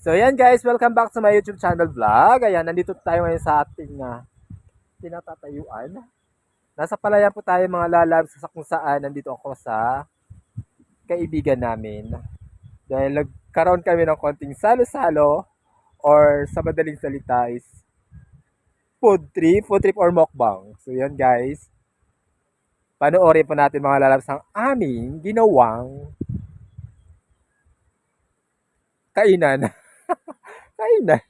So yan guys, welcome back to my YouTube channel vlog. Ayan, nandito tayo ngayon sa ating pinatatayuan. Nasa palayan po tayo mga lalabs sa kung saan nandito ako sa kaibigan namin. Dahil nagkaroon kami ng konting salo-salo or sa madaling salita is food trip or mukbang. So yan guys, panoorin po natin mga lalabs ang aming ginawang kainan. Kainan.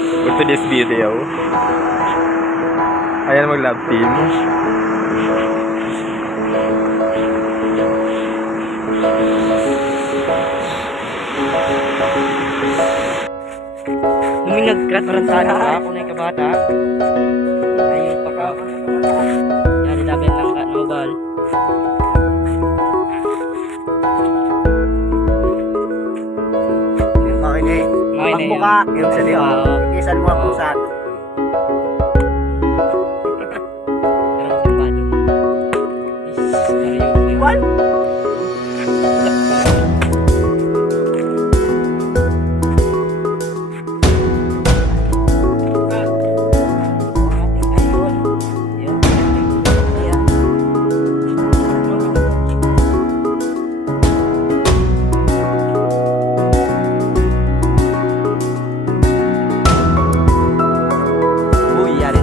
For today's video, ayan mag-lab team. Nung nag-crat-crat sana ako na yung kabata. Ayun pa ka. Yan, ilaban lang ka, nobal. Makinig. Magbuka. Yung sa diyo. Isan mo ang pusa. What?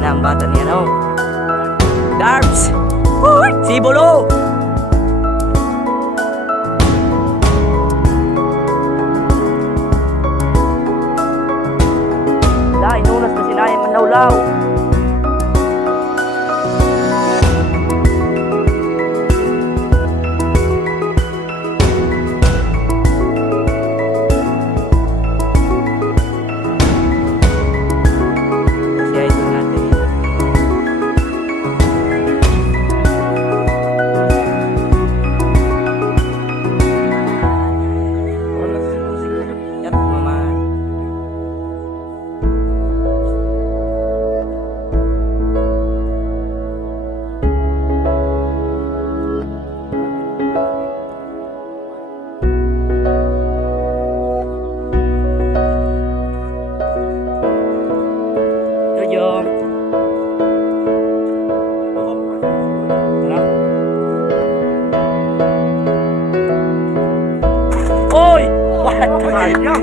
Ang bata niya, no? Darbs! Sibolo! Dahil inunas na sinayang manlawlaw.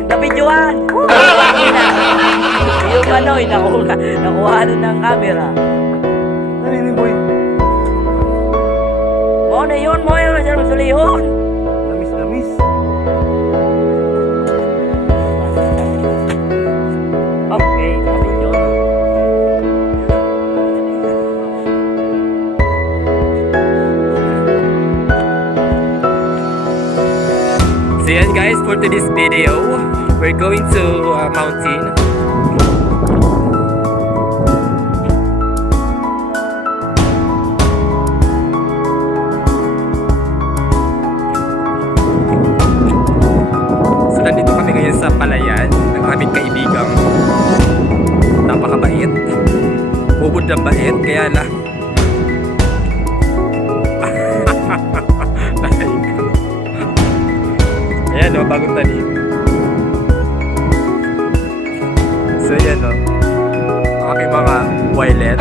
Napidyoan! Yung Manoy, nakuha ng camera. Narinig mo yun? Mo na yun, mo yun, masarap masulihon. Namis. Okay, napidyoan. So yan guys, for today's video, we're going to a mountain. So nandito kami ngayon sa palayan ng aming kaibigang napakabait. Bubod na bait, kaya lang ayan o, bagong tanim. So ayan o, ang aking mga violet.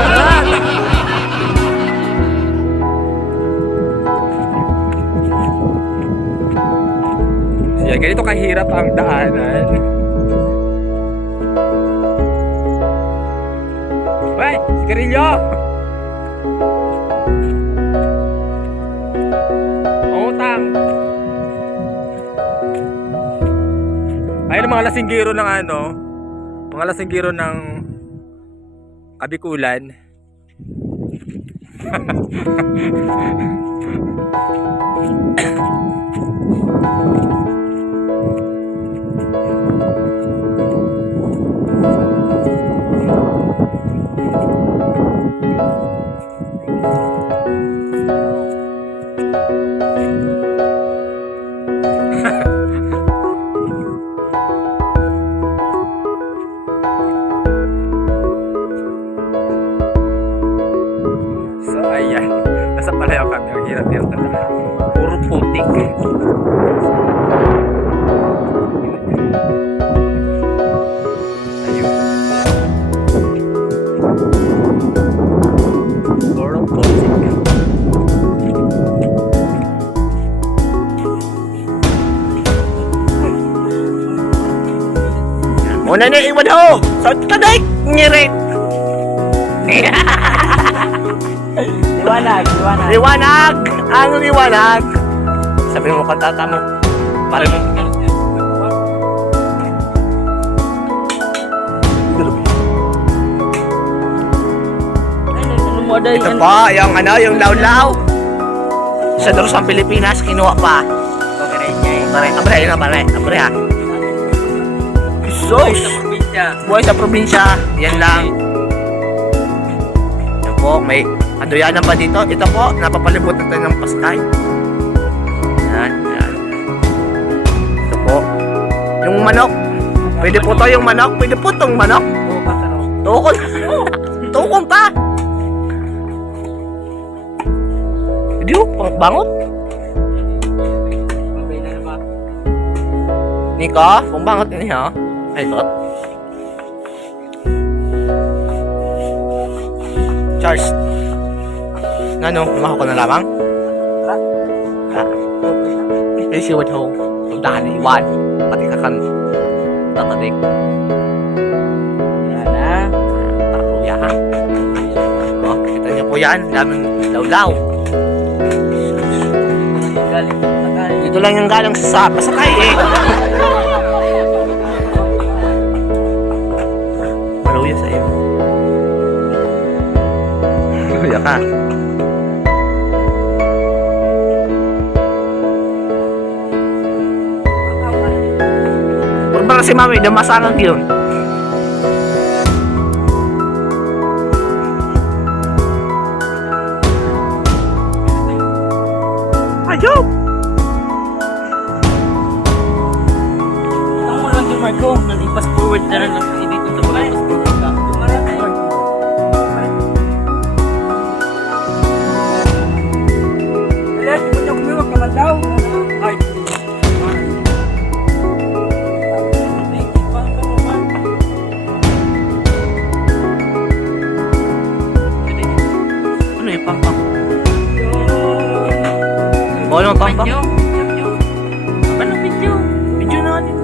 So yan, ganito kahirap ang daanan. Wey, sigarilyo! Utang! Ayun ang mga lasinggero ng mga lasinggero ng Kabikulan. Hirap yan. Puro putik. Ayun. Puro putik. Una na iwan ho! Sa taday! Ngirit! Liwanag, liwanag. Liwanag! Ang liwanag! Sabi mo kantata mo. Pare mo. Ano mo day? Ito pa, yung ano, yung lawlaw. Sa Dorosang Pilipinas, kinuha pa. Okay rin niya eh. Pare, abre ha. Buhay sa probinsya. Buhay sa probinsya, yan lang. Yan po, may adoyanan pa dito. Ito po, napapalibot natin ng paskay. Yan. Ito po. Yung manok. Pwede po to yung manok. Pwede po tong manok. Tukol. Tukol pa. Hindi po, bangot. Niko, pangbangot ini ha. Ay, tot. Charles. Nano, lumaho ko na lamang? Please you at home. Tugdahan ni Iwan. Pati ka kan tatadik. Yan na. Takuya ha. Oh, kita niyo po yan. Daming lawlaw. Dito lang yung galang sa pasakay eh. Maluya sa iyo. Maluya ka. Puro ba kasi mami, damasangan yun. Ayop! Tama lang yung Marco. Nag-ipas forward na lang. Hindi dito sa mga ipas forward ka. Kaya, di mo niya kumiwag naman daw. Ay. Ano yung pampang? O, ano yung pampang? Ano video? Video natin.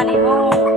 Ani mo.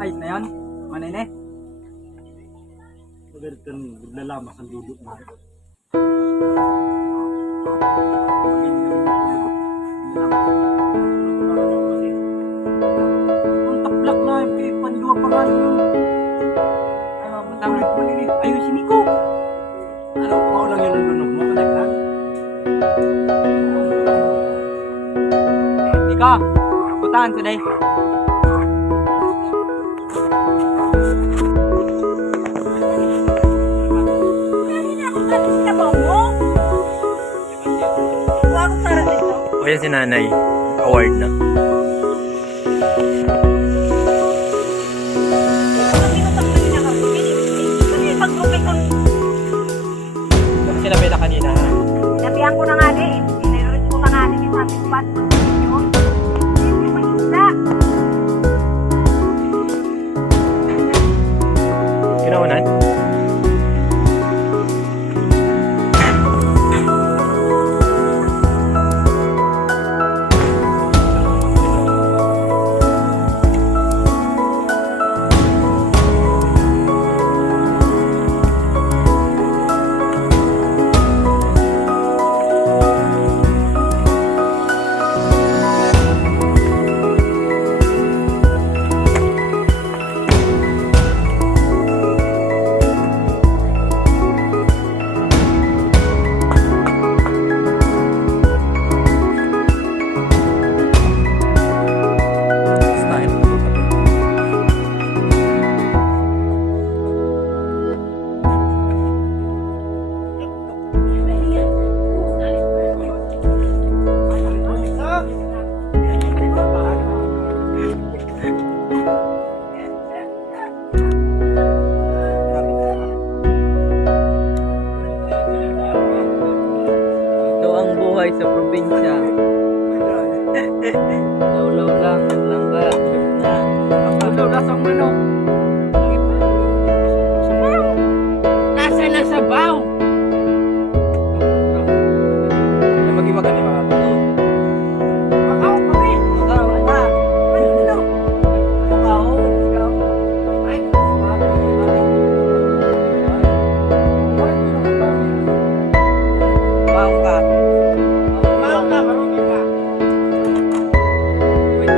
Ay, na yan? Manay na eh. Magaritan lalamas ang duduk na. Ang taplak na yung kay Pandua pa nga yun. Ayusin ni ko. Ano, kumao lang yun ang lunog mo, connect lang. Ika, putahan today. O yan si nanay. Award na. Sinabi na kanina. Nabihan ko na nga din. Nilulit ko na nga din yung sabi ko ba't yun? Hindi mo isda. Kinaunan? Ito ang buhay sa probinsya. Law-law lang, langga, na. Law-law lang sa manok. Nasa na sabaw? Mag-iwagan ni mga Bakaw kami. Bakaw na. Bakaw. Ay, bakaw ka. Bakaw ka, marunong ka. Wait.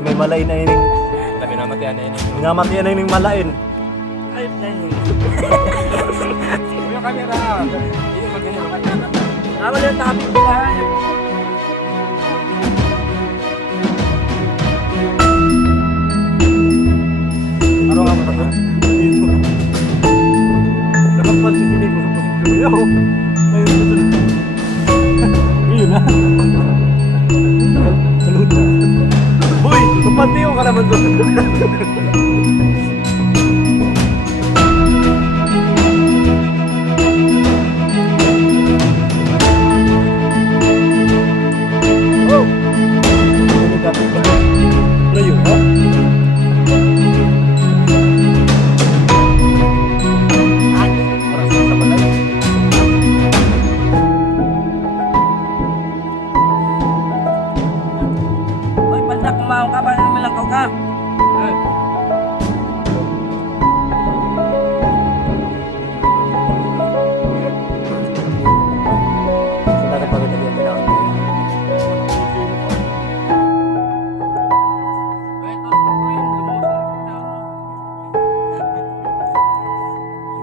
may malain na ining. Dami na matiyan na yun. Minamatian na ining malain. Ayos na yun. Yung camera. Yung maganda. Tama lang topic nila. Ano nga ba? Nakapal si Sinig mo sa pagkakas. Ayun na. Salud na. Boy, kapatiyo ka naman doon. Oh! Ano dapat ba? Layo, ha? Para sa balay. Uy, palda kumaon ka ba? Malangkaw ka. Dati pag ito yung pinakot.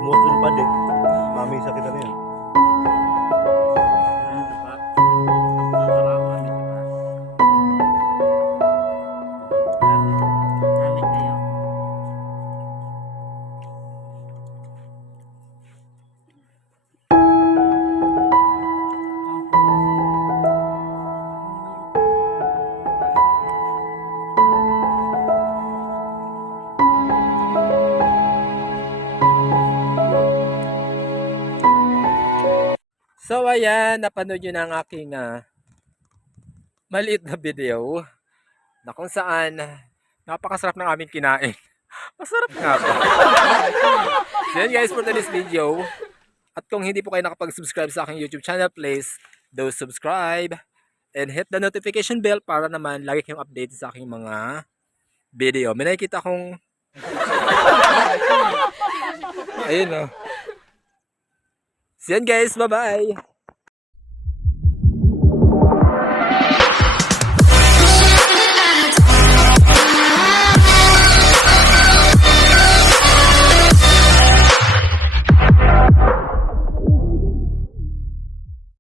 Lumutol pa din. Mami sakit na yun. Damit kayo. So ayan, napanood nyo na ang aking maliit na video na kung saan napakasarap ng aming kinain. Masarap nga ba? So yun guys for today's video. At kung hindi po kayo nakapag-subscribe sa aking YouTube channel, please do subscribe and hit the notification bell para naman lagi kayong update sa aking mga video. May nakikita kong ayun o. So yan guys, bye-bye!